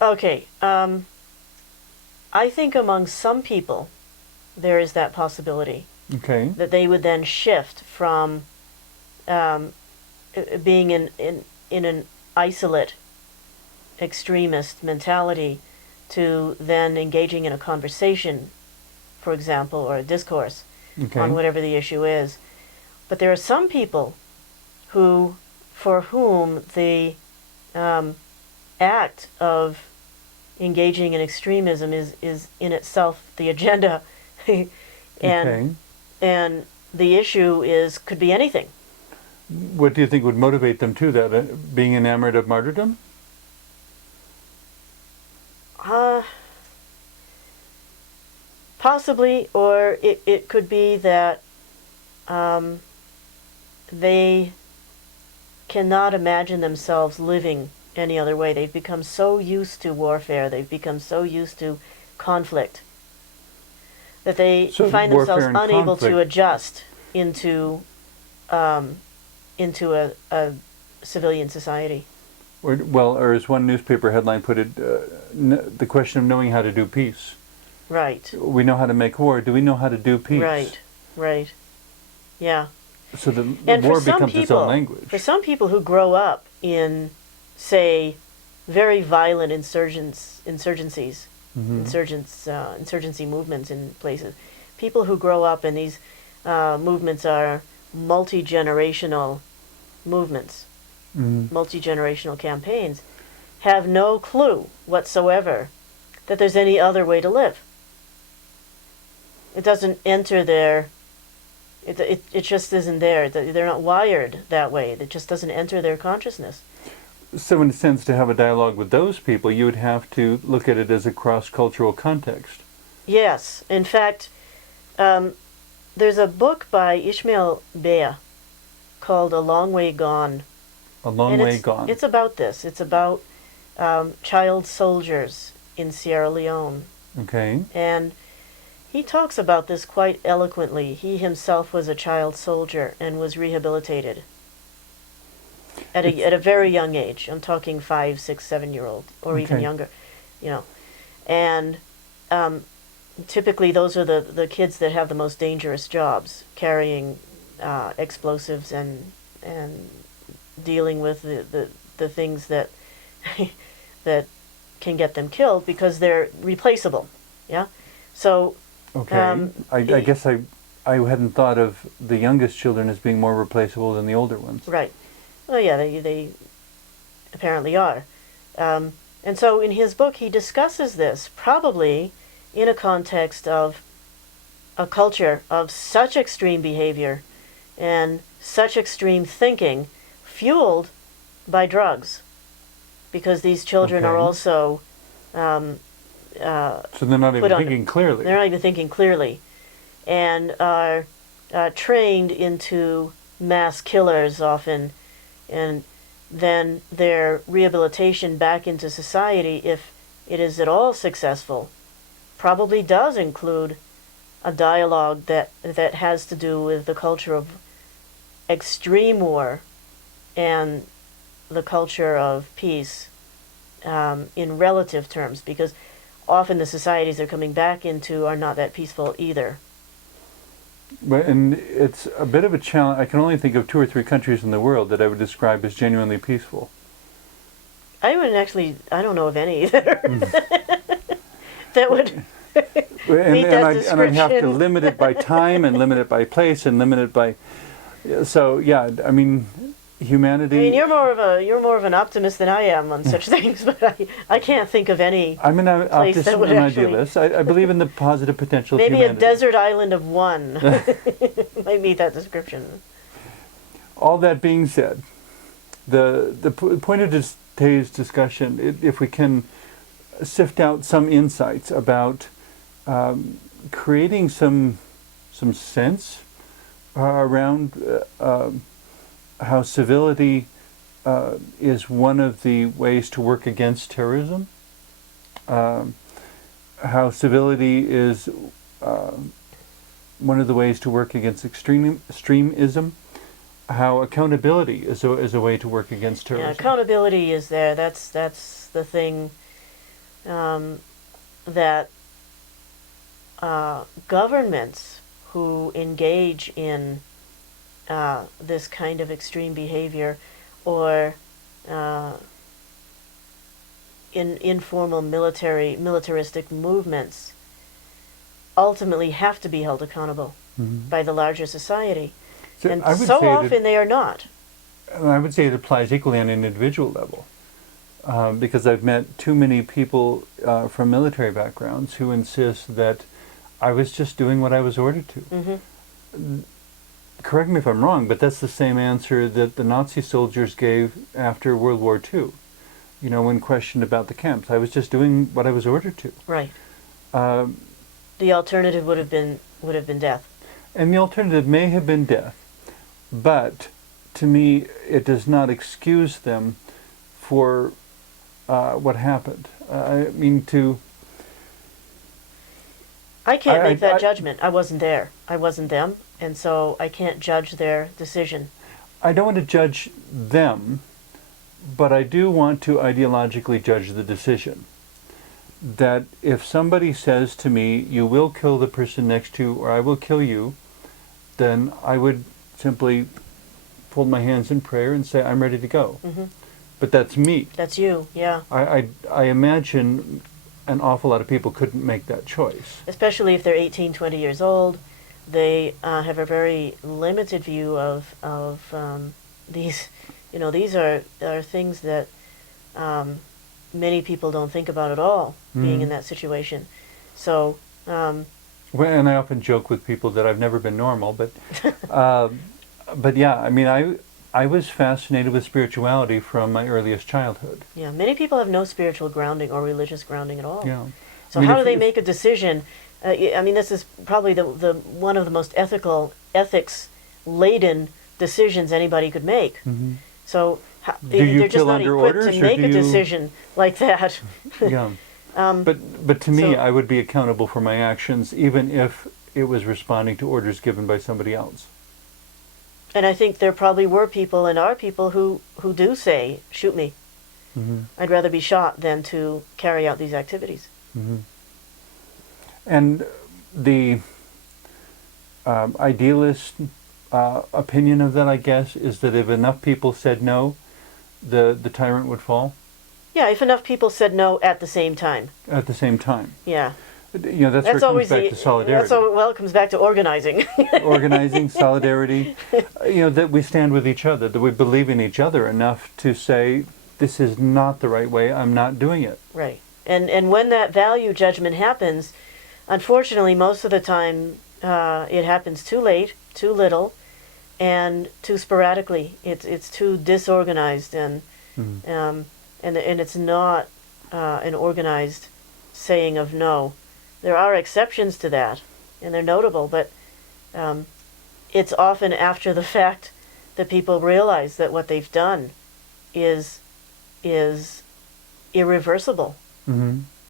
Okay. I think among some people there is that possibility Okay. that they would then shift from um, being in an isolate extremist mentality to then engaging in a conversation, for example, or a discourse on Okay. whatever the issue is. But there are some people who, for whom the um, act of engaging in extremism is in itself the agenda, and Okay. and the issue is could be anything. What do you think would motivate them to that? Being enamored of martyrdom? Uh, Possibly, or it could be that um, they cannot imagine themselves living any other way. They've become so used to warfare, they've become so used to conflict, that they So find themselves warfare and unable to conflict. adjust um, into a civilian society. Or as one newspaper headline put it, the question of knowing how to do peace. Right, We know how to make war. Do we know how to do peace? right, right. Yeah. So the And war becomes its own language. for some people who grow up in, say, very violent insurgencies, Hmm. insurgency movements in places, people who grow up in these movements are multi-generational movements, Hmm. multi-generational campaigns, have no clue whatsoever that there's any other way to live. It doesn't enter their it just isn't there. They're not wired that way. It just doesn't enter their consciousness. So in a sense, to have a dialogue with those people, you would have to look at it as a cross-cultural context. Yes. In fact, there's a book by Ishmael Bea called A Long Way Gone. A long And way gone. it's about this. It's about child soldiers in Sierra Leone. Okay. And he talks about this quite eloquently. He himself was a child soldier and was rehabilitated at a very young age. I'm talking 5, 6, 7 year old, or even Okay. younger, you know. And typically, those are the kids that have the most dangerous jobs, carrying explosives and dealing with the things that that can get them killed because they're replaceable. Yeah. So Okay. I guess I hadn't thought of the youngest children as being more replaceable than the older ones. right. Well, yeah, they apparently are. And so in his book, he discusses this probably in a context of a culture of such extreme behavior and such extreme thinking, fueled by drugs, because these children are Okay. also So they're not even put on. thinking clearly. They're not even thinking clearly, and are trained into mass killers often, and then their rehabilitation back into society, if it is at all successful, probably does include a dialogue that has to do with the culture of extreme war and the culture of peace, in relative terms, because often the societies they're coming back into are not that peaceful either. And it's a bit of a challenge. I can only think of 2 or 3 countries in the world that I would describe as genuinely peaceful. I don't know of any that that would meet that And I'd have to description. limit it by time and limit it by place and limit it by. So yeah, I mean, humanity. I mean, you're more of an optimist than I am on such things, but I can't think of any. I'm an optimist that would and an actually- idealist. I believe in the positive potential of Maybe a humanity. desert island of one might meet that description. All that being said, the point of today's discussion, if we can sift out some insights about creating some sense around how civility is one of the ways to work against terrorism, how civility is one of the ways to work against extremism, how accountability is a way to work against Yeah, terrorism. accountability is there. That's the thing that governments who engage in this kind of extreme behavior, or in informal militaristic movements, ultimately have to be held accountable by the larger society. So And I would so say often they are not. and I would say it applies equally on an individual level. Because I've met too many people from military backgrounds who insist that I was just doing what I was ordered to. Mm-hmm. Correct me if I'm wrong, but that's the same answer that the Nazi soldiers gave after World War II. You know, when questioned about the camps, I was just doing what I was ordered to. Right. Uh, The alternative would have been death. and the alternative may have been death, but to me, it does not excuse them for what happened. I mean, I can't I- make that I- judgment. I wasn't there. I wasn't them, and so I can't judge their decision. I don't want to judge them, but I do want to ideologically judge the decision. That if somebody says to me, you will kill the person next to you, or I will kill you, then I would simply fold my hands in prayer and say, I'm ready to go. Mm-hmm. But that's me. That's you, yeah. I imagine an awful lot of people couldn't make that choice. Especially if they're 18, 20 years old, they have a very limited view of these. You know, these are things that many people don't think about at all, being in that situation. So. Well, and I often joke with people that I've never been normal, but yeah, I mean, I was fascinated with spirituality from my earliest childhood. Yeah, many people have no spiritual grounding or religious grounding at all. Yeah. So I mean, how do if- they if- make a decision? I mean, this is probably the one of the most ethics-laden decisions anybody could make. Mhm. So Do you they're just kill not under equipped orders, to or make do a you- decision like that. Yeah. But to me, so- I would be accountable for my actions, even if it was responding to orders given by somebody else. And I think there probably were people and are people who do say, shoot me. Mm-hmm. I'd rather be shot than to carry out these activities. Mm-hmm. And the idealist opinion of that, I guess, is that if enough people said no, the tyrant would fall Yeah, if enough people said no at the same time. at the same time. Yeah. You know, that's where it That's comes always back to solidarity. well, it comes back to organizing. Organizing, solidarity, you know, that we stand with each other, that we believe in each other enough to say, this is not the right way, I'm not doing it. Right. And when that value judgment happens, unfortunately, most of the time, it happens too late, too little, and too sporadically. It's too disorganized, and it's not an organized saying of no. There are exceptions to that, and they're notable, but it's often after the fact that people realize that what they've done is irreversible. Mm-hmm.